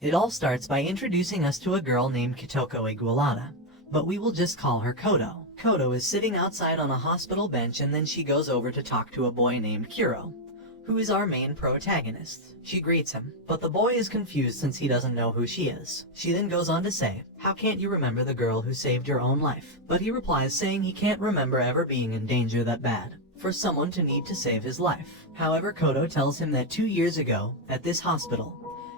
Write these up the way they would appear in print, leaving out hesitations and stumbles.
It all starts by introducing us to a girl named Kitoko Igualada, but we will just call her Kodo. Kodo is sitting outside on a hospital bench, and then she goes over to talk to a boy named Kuro, who is our main protagonist. She greets him, but the boy is confused since he doesn't know who she is. She then goes on to say, "How can't you remember the girl who saved your own life?" But he replies saying he can't remember ever being in danger that bad for someone to need to save his life. However, Kodo tells him that 2 years ago, at this hospital,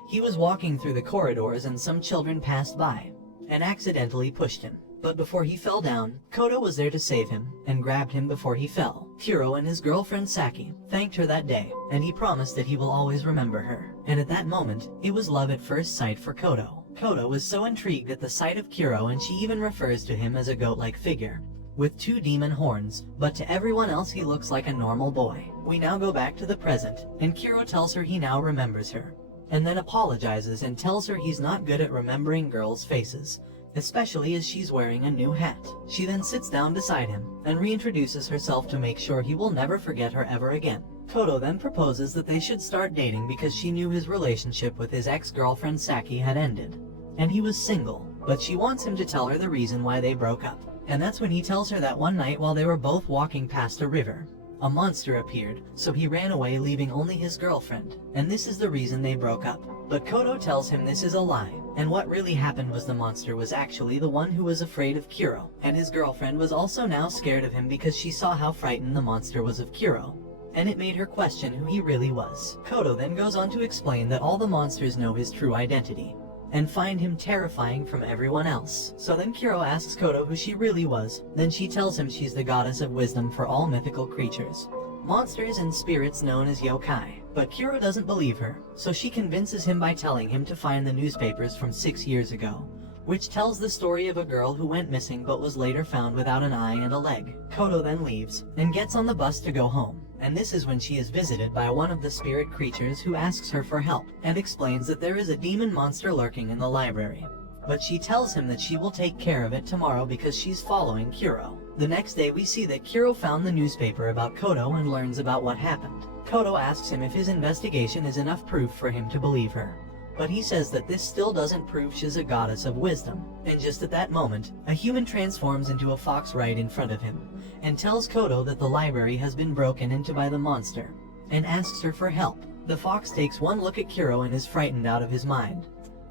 he was walking through the corridors and some children passed by and accidentally pushed him. But before he fell down, Kodo was there to save him and grabbed him before he fell. Kuro and his girlfriend Saki thanked her that day, and he promised that he will always remember her. And at that moment, it was love at first sight for Kodo. Kodo was so intrigued at the sight of Kuro, and she even refers to him as a goat-like figure with 2 demon horns, but to everyone else he looks like a normal boy. We now go back to the present, and Kuro tells her he now remembers her, and then apologizes and tells her he's not good at remembering girls' faces, especially as she's wearing a new hat. She then sits down beside him and reintroduces herself to make sure he will never forget her ever again. Kodo then proposes that they should start dating because she knew his relationship with his ex-girlfriend Saki had ended, and he was single, but she wants him to tell her the reason why they broke up. And that's when he tells her that one night while they were both walking past a river, a monster appeared, so he ran away leaving only his girlfriend, and this is the reason they broke up. But Kodo tells him this is a lie, and what really happened was the monster was actually the one who was afraid of Kuro, and his girlfriend was also now scared of him because she saw how frightened the monster was of Kuro, and it made her question who he really was. Kodo then goes on to explain that all the monsters know his true identity, and find him terrifying from everyone else. So then Kuro asks Kodo who she really was, then she tells him she's the goddess of wisdom for all mythical creatures, monsters and spirits known as yokai. But Kuro doesn't believe her, so she convinces him by telling him to find the newspapers from 6 years ago, which tells the story of a girl who went missing but was later found without an eye and a leg. Kodo then leaves, and gets on the bus to go home, and this is when she is visited by one of the spirit creatures who asks her for help, and explains that there is a demon monster lurking in the library. But she tells him that she will take care of it tomorrow because she's following Kuro. The next day we see that Kuro found the newspaper about Kodo and learns about what happened. Kodo asks him if his investigation is enough proof for him to believe her, but he says that this still doesn't prove she's a goddess of wisdom. And just at that moment, a human transforms into a fox right in front of him, and tells Kodo that the library has been broken into by the monster, and asks her for help. The fox takes one look at Kuro and is frightened out of his mind,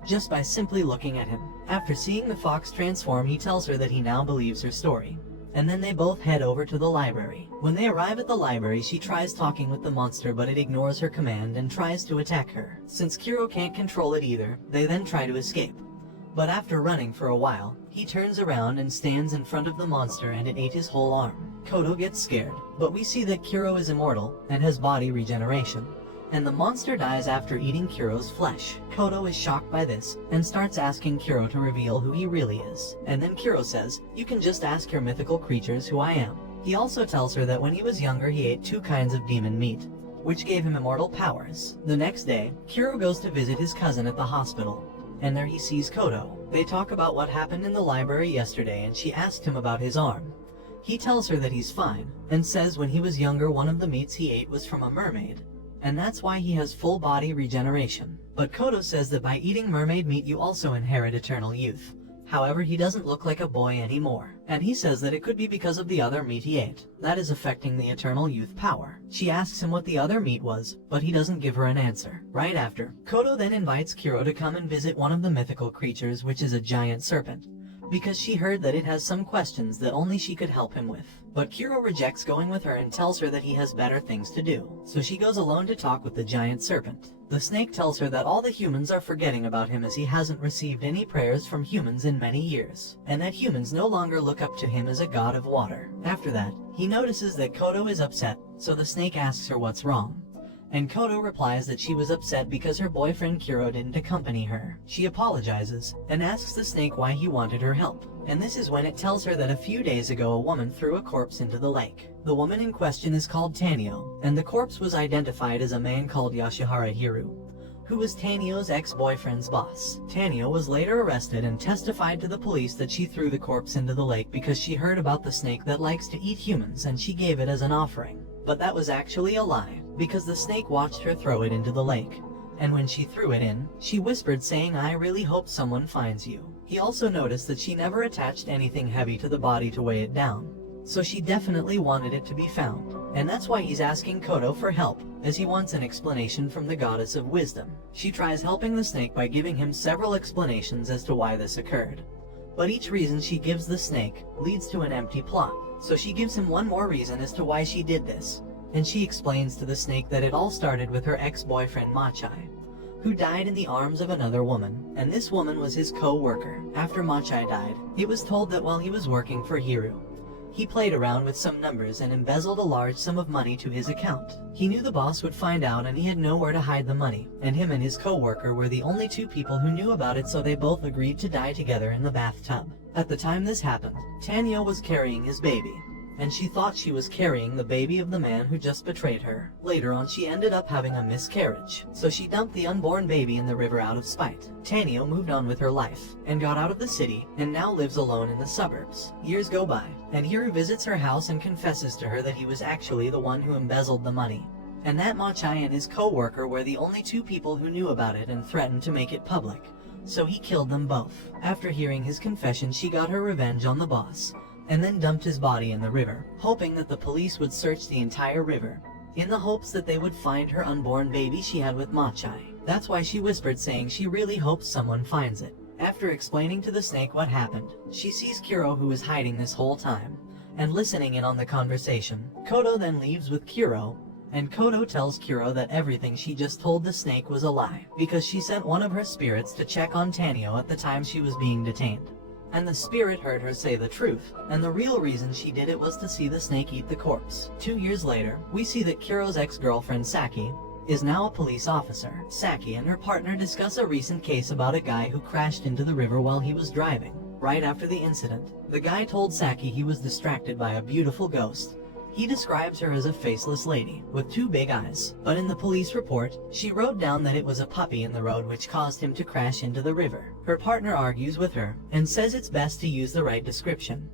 just by simply looking at him. After seeing the fox transform, he tells her that he now believes her story, and then they both head over to the library. When they arrive at the library, she tries talking with the monster, but it ignores her command and tries to attack her. Since Kuro can't control it either, they then try to escape. But after running for a while, he turns around and stands in front of the monster, and it ate his whole arm. Kodo gets scared, but we see that Kuro is immortal and has body regeneration, and the monster dies after eating Kuro's flesh. Kodo is shocked by this, and starts asking Kuro to reveal who he really is. And then Kuro says, "You can just ask your mythical creatures who I am." He also tells her that when he was younger he ate 2 kinds of demon meat, which gave him immortal powers. The next day, Kuro goes to visit his cousin at the hospital, and there he sees Kodo. They talk about what happened in the library yesterday, and she asked him about his arm. He tells her that he's fine, and says when he was younger one of the meats he ate was from a mermaid, and that's why he has full body regeneration. But Kodo says that by eating mermaid meat you also inherit eternal youth. However, he doesn't look like a boy anymore, and he says that it could be because of the other meat he ate that is affecting the eternal youth power. She asks him what the other meat was, but he doesn't give her an answer. Right after, Kodo then invites Kuro to come and visit one of the mythical creatures, which is a giant serpent, because she heard that it has some questions that only she could help him with. But Kuro rejects going with her and tells her that he has better things to do, so she goes alone to talk with the giant serpent. The snake tells her that all the humans are forgetting about him as he hasn't received any prayers from humans in many years, and that humans no longer look up to him as a god of water. After that, he notices that Kodo is upset, so the snake asks her what's wrong, and Kodo replies that she was upset because her boyfriend Kuro didn't accompany her. She apologizes and asks the snake why he wanted her help, and this is when it tells her that a few days ago a woman threw a corpse into the lake. The woman in question is called Tanio, and the corpse was identified as a man called Yashihara Hiru, who was Tanio's ex-boyfriend's boss. Tanio was later arrested and testified to the police that she threw the corpse into the lake because she heard about the snake that likes to eat humans and she gave it as an offering. But that was actually a lie, because the snake watched her throw it into the lake, and when she threw it in, she whispered saying, "I really hope someone finds you." He also noticed that she never attached anything heavy to the body to weigh it down, so she definitely wanted it to be found, and that's why he's asking Kodo for help, as he wants an explanation from the goddess of wisdom. She tries helping the snake by giving him several explanations as to why this occurred, but each reason she gives the snake leads to an empty plot, so she gives him one more reason as to why she did this, and she explains to the snake that it all started with her ex-boyfriend Machai, who died in the arms of another woman, and this woman was his co-worker. After Machai died, it was told that while he was working for Hiru, he played around with some numbers and embezzled a large sum of money to his account. He knew the boss would find out and he had nowhere to hide the money, and him and his co-worker were the only two people who knew about it, so they both agreed to die together in the bathtub. At the time this happened, Tanyo was carrying his baby, and she thought she was carrying the baby of the man who just betrayed her. Later on she ended up having a miscarriage, so she dumped the unborn baby in the river out of spite. Tanyo moved on with her life, and got out of the city, and now lives alone in the suburbs. Years go by, and Hiru visits her house and confesses to her that he was actually the one who embezzled the money, and that Machai and his co-worker were the only two people who knew about it and threatened to make it public, so he killed them both. After hearing his confession, she got her revenge on the boss, and then dumped his body in the river, hoping that the police would search the entire river, in the hopes that they would find her unborn baby she had with Machai. That's why she whispered saying she really hopes someone finds it. After explaining to the snake what happened, she sees Kuro, who is hiding this whole time, and listening in on the conversation. Kodo then leaves with Kuro, and Kodo tells Kuro that everything she just told the snake was a lie, because she sent one of her spirits to check on Tanyo at the time she was being detained, and the spirit heard her say the truth, and the real reason she did it was to see the snake eat the corpse. 2 years later, we see that Kuro's ex-girlfriend Saki is now a police officer. Saki and her partner discuss a recent case about a guy who crashed into the river while he was driving. Right after the incident, the guy told Saki he was distracted by a beautiful ghost. He describes her as a faceless lady with 2 big eyes, but in the police report, she wrote down that it was a puppy in the road which caused him to crash into the river. Her partner argues with her and says it's best to use the right description,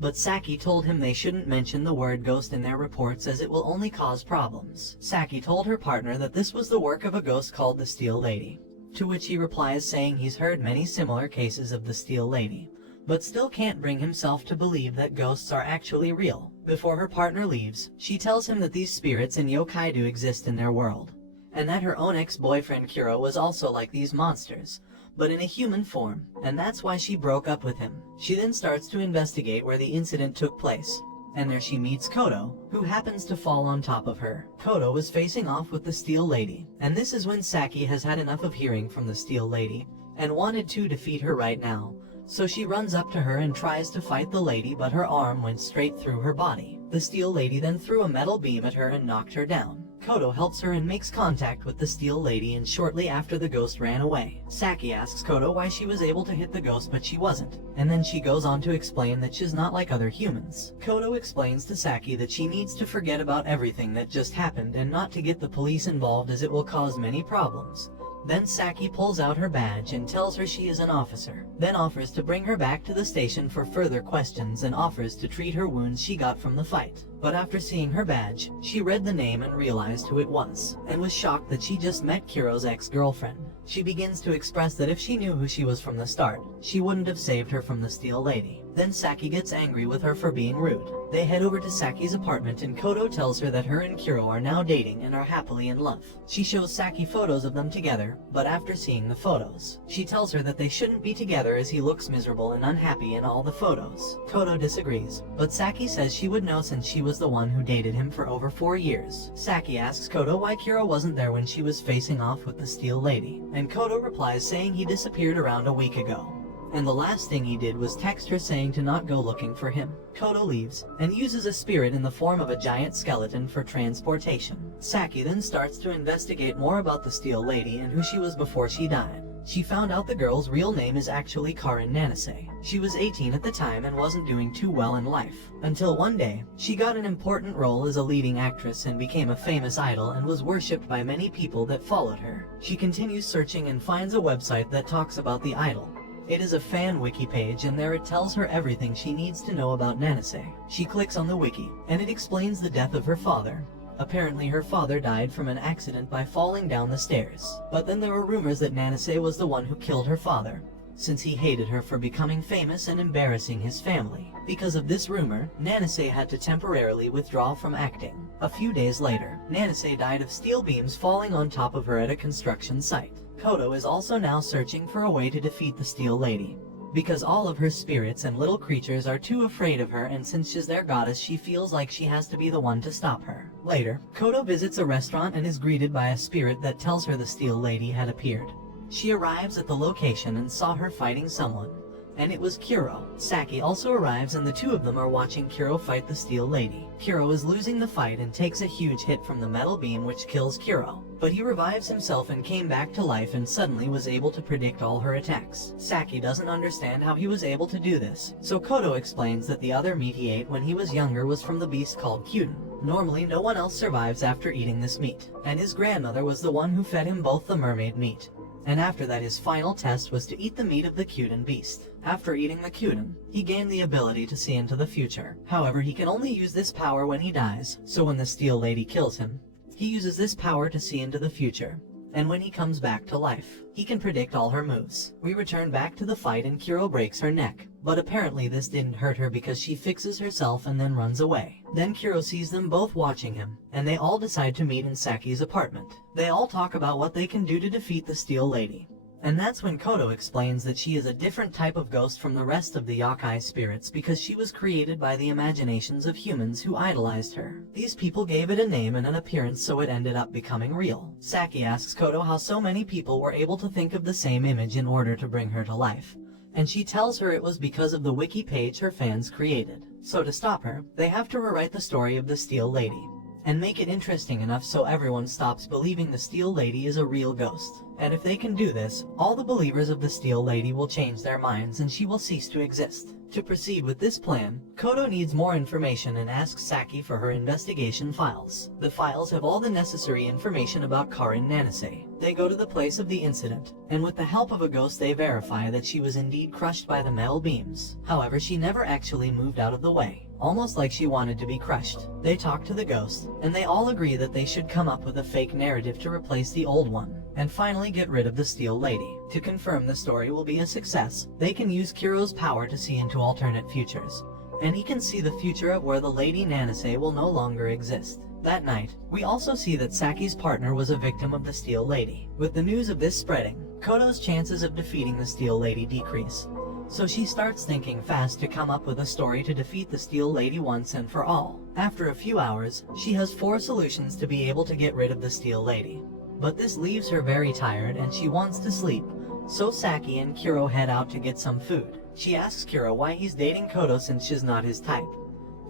but Saki told him they shouldn't mention the word ghost in their reports as it will only cause problems. Saki told her partner that this was the work of a ghost called the Steel Lady, to which he replies saying he's heard many similar cases of the Steel Lady, but still can't bring himself to believe that ghosts are actually real. Before her partner leaves, she tells him that these spirits and yokai do exist in their world, and that her own ex-boyfriend Kuro was also like these monsters, but in a human form, and that's why she broke up with him. She then starts to investigate where the incident took place, and there she meets Kodo, who happens to fall on top of her. Kodo was facing off with the Steel Lady, and this is when Saki has had enough of hearing from the Steel Lady, and wanted to defeat her right now. So she runs up to her and tries to fight the lady, but her arm went straight through her body. The Steel Lady then threw a metal beam at her and knocked her down. Kodo helps her and makes contact with the Steel Lady, and shortly after the ghost ran away. Saki asks Kodo why she was able to hit the ghost but she wasn't, and then she goes on to explain that she's not like other humans. Kodo explains to Saki that she needs to forget about everything that just happened and not to get the police involved as it will cause many problems. Then Saki pulls out her badge and tells her she is an officer, then offers to bring her back to the station for further questions and offers to treat her wounds she got from the fight. But after seeing her badge, she read the name and realized who it was, and was shocked that she just met Kuro's ex-girlfriend. She begins to express that if she knew who she was from the start, she wouldn't have saved her from the Steel Lady. Then Saki gets angry with her for being rude. They head over to Saki's apartment and Kodo tells her that her and Kuro are now dating and are happily in love. She shows Saki photos of them together, but after seeing the photos, she tells her that they shouldn't be together as he looks miserable and unhappy in all the photos. Kodo disagrees, but Saki says she would know since she was the one who dated him for over 4 years. Saki asks Kodo why Kuro wasn't there when she was facing off with the Steel Lady, and Kodo replies saying he disappeared around a week ago, and the last thing he did was text her saying to not go looking for him. Kodo leaves, and uses a spirit in the form of a giant skeleton for transportation. Saki then starts to investigate more about the Steel Lady and who she was before she died. She found out the girl's real name is actually Karin Nanase. She was 18 at the time and wasn't doing too well in life, until one day, she got an important role as a leading actress and became a famous idol and was worshipped by many people that followed her. She continues searching and finds a website that talks about the idol. It is a fan wiki page, and there it tells her everything she needs to know about Nanase. She clicks on the wiki, and it explains the death of her father, Apparently her father died from an accident by falling down the stairs. But then there were rumors that Nanase was the one who killed her father, since he hated her for becoming famous and embarrassing his family. Because of this rumor, Nanase had to temporarily withdraw from acting. A few days later, Nanase died of steel beams falling on top of her at a construction site. Kodo is also now searching for a way to defeat the Steel Lady, because all of her spirits and little creatures are too afraid of her, and since she's their goddess, she feels like she has to be the one to stop her. Later, Kodo visits a restaurant and is greeted by a spirit that tells her the Steel Lady had appeared. She arrives at the location and saw her fighting someone, and it was Kuro. Saki also arrives and the two of them are watching Kuro fight the Steel Lady. Kuro is losing the fight and takes a huge hit from the metal beam which kills Kuro, but he revives himself and came back to life and suddenly was able to predict all her attacks. Saki doesn't understand how he was able to do this, so Kodo explains that the other meat he ate when he was younger was from the beast called Kudan. Normally no one else survives after eating this meat, and his grandmother was the one who fed him both the mermaid meat. And after that his final test was to eat the meat of the Kudan beast. After eating the Kudan, he gained the ability to see into the future. However, he can only use this power when he dies, so when the Steel Lady kills him, he uses this power to see into the future. And when he comes back to life, he can predict all her moves. We return back to the fight and Kuro breaks her neck, but apparently this didn't hurt her because she fixes herself and then runs away. Then Kuro sees them both watching him, and they all decide to meet in Saki's apartment. They all talk about what they can do to defeat the Steel Lady. And that's when Kodo explains that she is a different type of ghost from the rest of the yokai spirits because she was created by the imaginations of humans who idolized her. These people gave it a name and an appearance, so it ended up becoming real. Saki asks Kodo how so many people were able to think of the same image in order to bring her to life, and she tells her it was because of the wiki page her fans created. So to stop her, they have to rewrite the story of the Steel Lady and make it interesting enough so everyone stops believing the Steel Lady is a real ghost. And if they can do this, all the believers of the Steel Lady will change their minds and she will cease to exist. To proceed with this plan, Kodo needs more information and asks Saki for her investigation files. The files have all the necessary information about Karin Nanase. They go to the place of the incident, and with the help of a ghost they verify that she was indeed crushed by the metal beams. However, she never actually moved out of the way, almost like she wanted to be crushed. They talk to the ghost, and they all agree that they should come up with a fake narrative to replace the old one, and finally get rid of the Steel Lady. To confirm the story will be a success, they can use Kuro's power to see into alternate futures, and he can see the future of where the Lady Nanase will no longer exist. That night, we also see that Saki's partner was a victim of the Steel Lady. With the news of this spreading, Kodo's chances of defeating the Steel Lady decrease, so she starts thinking fast to come up with a story to defeat the Steel Lady once and for all. After a few hours, she has 4 solutions to be able to get rid of the Steel Lady. But this leaves her very tired and she wants to sleep, so Saki and Kuro head out to get some food. She asks Kuro why he's dating Kodo since she's not his type,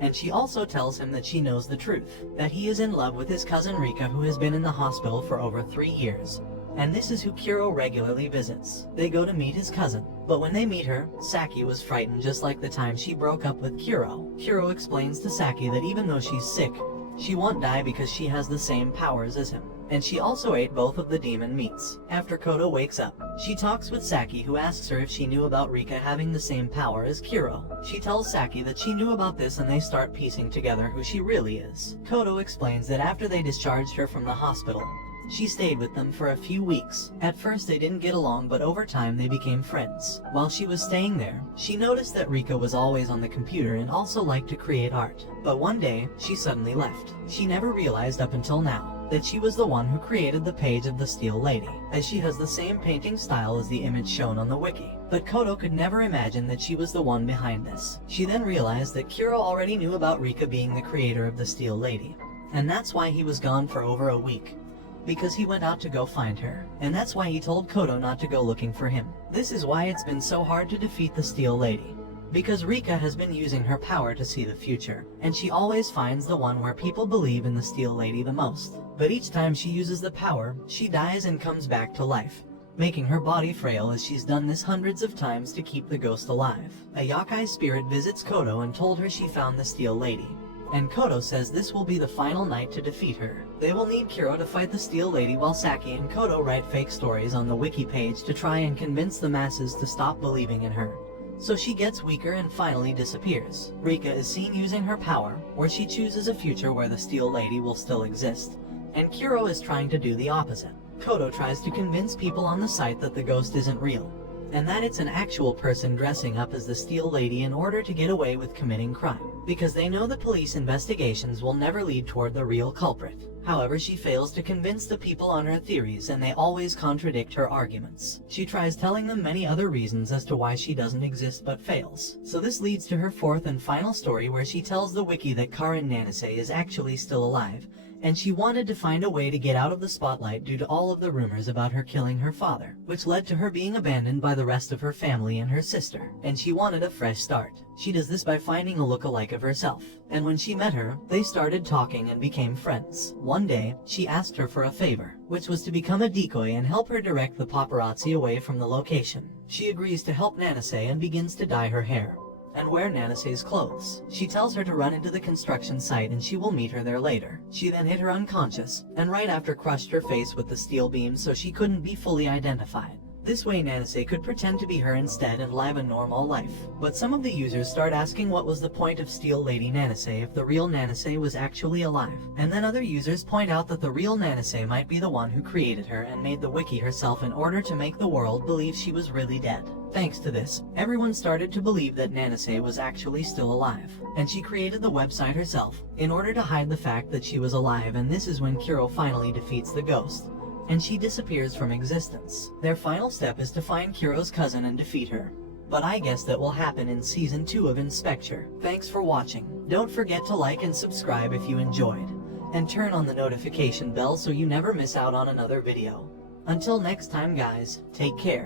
and she also tells him that she knows the truth, that he is in love with his cousin Rika, who has been in the hospital for over 3 years. And this is who Kuro regularly visits. They go to meet his cousin, but when they meet her, Saki was frightened just like the time she broke up with Kuro. Kuro explains to Saki that even though she's sick, she won't die because she has the same powers as him, and she also ate both of the demon meats. After Kodo wakes up, she talks with Saki, who asks her if she knew about Rika having the same power as Kuro. She tells Saki that she knew about this and they start piecing together who she really is. Kodo explains that after they discharged her from the hospital, she stayed with them for a few weeks. At first they didn't get along, but over time they became friends. While she was staying there, she noticed that Rika was always on the computer and also liked to create art. But one day, she suddenly left. She never realized up until now that she was the one who created the page of the Steel Lady, as she has the same painting style as the image shown on the wiki. But Kodo could never imagine that she was the one behind this. She then realized that Kuro already knew about Rika being the creator of the Steel Lady, and that's why he was gone for over a week, because he went out to go find her, and that's why he told Kodo not to go looking for him. This is why it's been so hard to defeat the Steel Lady, because Rika has been using her power to see the future, and she always finds the one where people believe in the Steel Lady the most. But each time she uses the power, she dies and comes back to life, making her body frail, as she's done this hundreds of times to keep the ghost alive. A yokai spirit visits Kodo and told her she found the Steel Lady, and Kodo says this will be the final night to defeat her. They will need Kuro to fight the Steel Lady while Saki and Kodo write fake stories on the wiki page to try and convince the masses to stop believing in her, so she gets weaker and finally disappears. Rika is seen using her power, where she chooses a future where the Steel Lady will still exist, and Kuro is trying to do the opposite. Kodo tries to convince people on the site that the ghost isn't real, and that it's an actual person dressing up as the Steel Lady in order to get away with committing crime, because they know the police investigations will never lead toward the real culprit. However, she fails to convince the people on her theories, and they always contradict her arguments. She tries telling them many other reasons as to why she doesn't exist but fails. So this leads to her fourth and final story, where she tells the wiki that Karin Nanase is actually still alive, and she wanted to find a way to get out of the spotlight due to all of the rumors about her killing her father, which led to her being abandoned by the rest of her family and her sister, and she wanted a fresh start. She does this by finding a look-alike of herself, and when she met her, they started talking and became friends. One day, she asked her for a favor, which was to become a decoy and help her direct the paparazzi away from the location. She agrees to help Nanase and begins to dye her hair and wear Nanase's clothes. She tells her to run into the construction site and she will meet her there later. She then hit her unconscious, and right after crushed her face with the steel beam so she couldn't be fully identified. This way Nanase could pretend to be her instead and live a normal life. But some of the users start asking what was the point of Steel Lady Nanase if the real Nanase was actually alive. And then other users point out that the real Nanase might be the one who created her and made the wiki herself in order to make the world believe she was really dead. Thanks to this, everyone started to believe that Nanase was actually still alive, and she created the website herself in order to hide the fact that she was alive, and this is when Kuro finally defeats the ghost, and she disappears from existence. Their final step is to find Kuro's cousin and defeat her. But I guess that will happen in Season 2 of Spectre. Thanks for watching. Don't forget to like and subscribe if you enjoyed, and turn on the notification bell so you never miss out on another video. Until next time guys, take care.